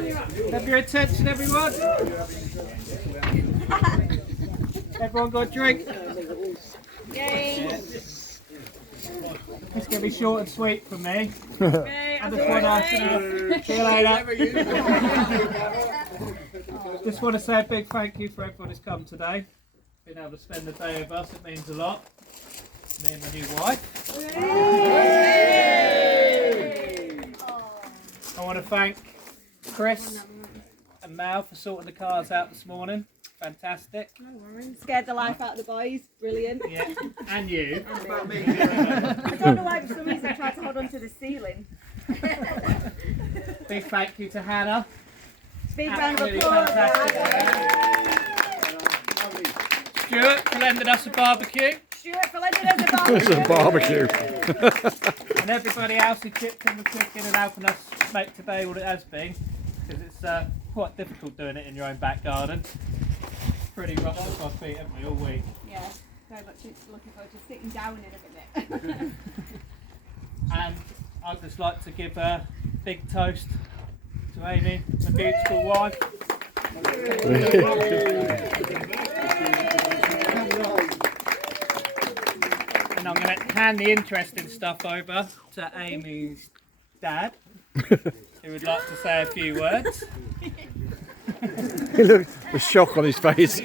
Have your attention, everyone. Everyone got a drink? Yay! It's going to be short and sweet for me. Yay! I just want to see you later. Just want to say a big thank you for everyone who's come today. Being able to spend the day with us, it means a lot. Me and my new wife. I want to thank Chris and Mal for sorting the cars out this morning. Fantastic. No worries. Scared the life out of the boys. Brilliant. Yeah, and you. I don't know why for some reason I tried to hold on to the ceiling. Big thank you to Hannah. Big round of Absolutely applause. fantastic. Stuart for lending us a barbecue. Stuart for lending us a barbecue. It's a barbecue. And everybody else who chipped in with cooking and helping us make today what it has been. Because it's quite difficult doing it in your own back garden. Pretty rough off our feet, haven't we, all week? Yeah, very much looking forward to sitting down in a minute. And I'd just like to give a big toast to Amy, my beautiful wife. And I'm going to hand the interesting stuff over to Amy's dad, who would like to say a few words. He looked a shock on his face. I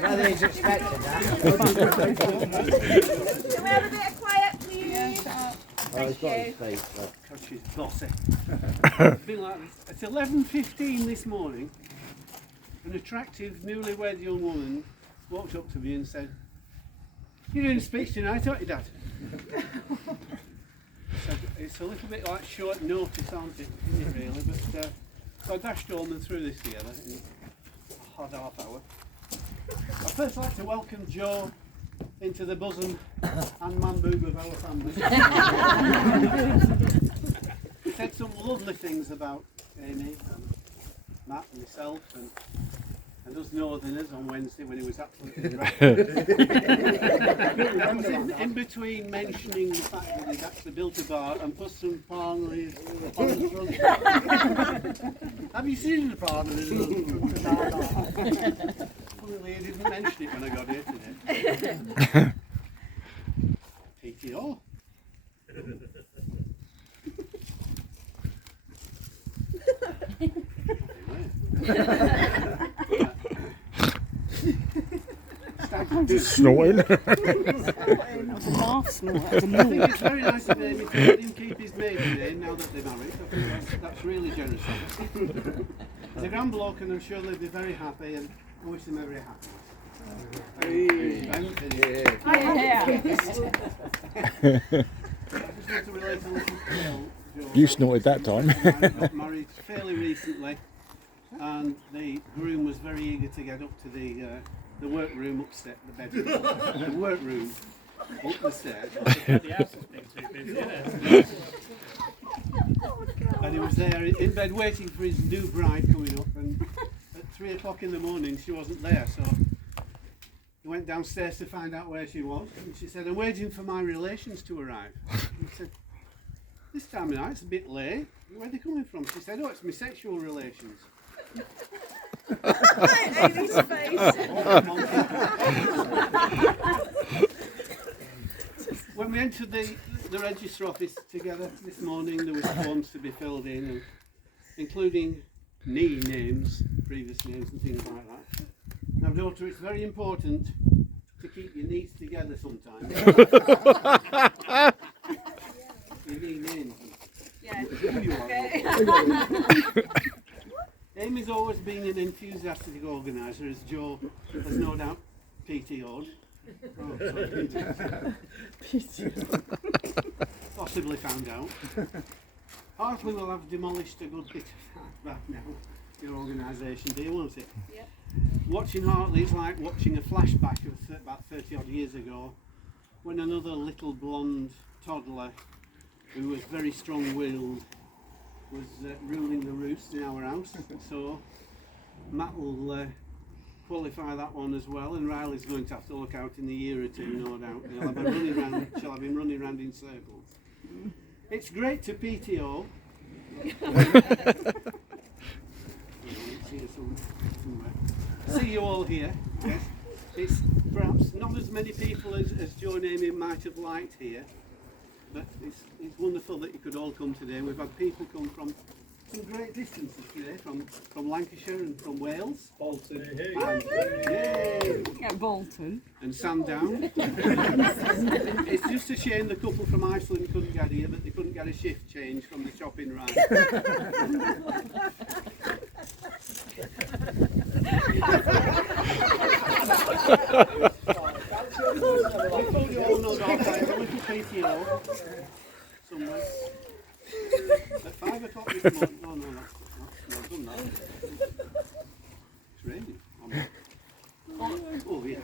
don't think he's expecting that. Can we have a bit of quiet, please? Thank you. Because she's bossy. Been like this. It's 11:15 this morning. An attractive, newlywed young woman walked up to me and said, "You're doing a speech tonight, aren't you, Dad?" So it's a little bit like short notice, aren't it? Isn't it really? But so I dashed home and threw this together in a hard half hour. I'd first like to welcome Joe into the bosom and man boob of our family. He said some lovely things about Amy and Matt and myself and us northerners on Wednesday when he was absolutely right. That was in between mentioning the fact that he'd actually built a bar and put some palm leaves on the front. Have you seen the palm leaves on the front? Funnily, he didn't mention it when I got here today. PTO. Snorting. I think it's very nice of Amy to let him keep his maiden name now that they're married. I think that's really generous of him. He's a grand bloke and I'm sure they'll be very happy and I wish them every happiness. I just want to relate a little tale. You snorted that time. I got married fairly recently and the groom was very eager to get up to the workroom upstairs, the bedroom, the workroom up the stairs. The house has been too busy, isn't it? And he was there in bed waiting for his new bride coming up and at 3 o'clock in the morning she wasn't there, so he went downstairs to find out where she was and she said, "I'm waiting for my relations to arrive." And he said, "This time of night it's a bit late. Where are they coming from?" She said, "Oh, it's my sexual relations." Amy's face. When we entered the register office together this morning, there was forms to be filled in, and including knee names, previous names and things like that. Now, daughter, it's very important to keep your knees together sometimes. Your knee names. Yeah. Who you are. Okay. Amy's always been an enthusiastic organiser, as Joe has no doubt PTO'd. Oh, sorry. Possibly found out. Hartley will have demolished a good bit of that back now, your organisation, do you, won't it? Yep. Watching Hartley is like watching a flashback of about 30 odd years ago when another little blonde toddler who was very strong-willed was ruling the roost in our house. So Matt will qualify that one as well, and Riley's going to have to look out in a year or two, no doubt. Shall have been running around in circles. It's great to PTO, See you all here. Yes. It's perhaps not as many people as Joe and Amy might have liked here, but it's wonderful that you could all come today. We've had people come from some great distances today, from Lancashire and from Wales. Bolton. And, yay! Yeah, Bolton. And Sandown. It's just a shame the couple from Iceland couldn't get here, but they couldn't get a shift change from the shopping ride. I told you all know that I have a little PTO somewhere. At 5 o'clock this morning. Oh no, that's done that. It's raining. Oh yeah.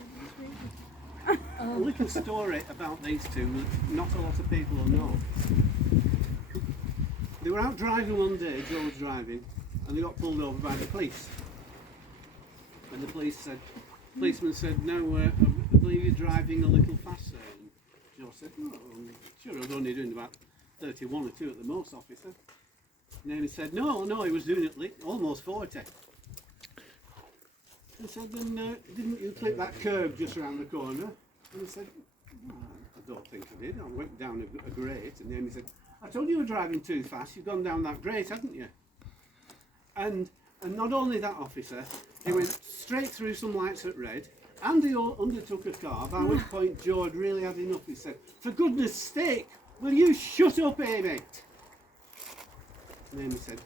A little story about these two that not a lot of people will know. They were out driving one day, Joe was driving, and they got pulled over by the police. And the policeman said, "No, I believe you're driving a little faster." And Joe said, "Oh, I'm sure I was only doing about 31 or 2 at the most, officer." And then he said, no, he was doing it almost 40. He said, "Then didn't you clip that curb just around the corner?" And he said, "Oh, I don't think I did. I went down a grate." And then he said, "I told you were driving too fast. You've gone down that grate, haven't you?" And not only that, officer, he went straight through some lights at red, and he undertook a car, by which point Joe had really had enough. He said, "For goodness sake, will you shut up, Amy?" And Amy said,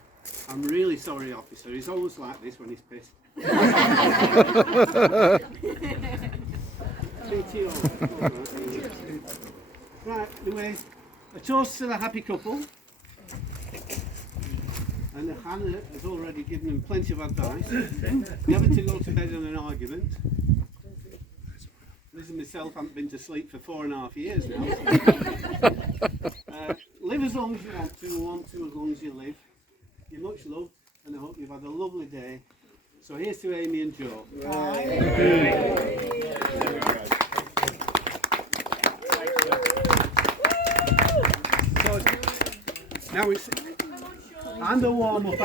"I'm really sorry, officer. He's always like this when he's pissed." Right, anyway, a toast to the happy couple. And Hannah has already given them plenty of advice. Never to go to bed in an argument. Liz and myself haven't been to sleep for 4.5 years now. Live as long as you want to as long as you live. You're much loved, and I hope you've had a lovely day. So here's to Amy and Joe. So now it's and a warm up.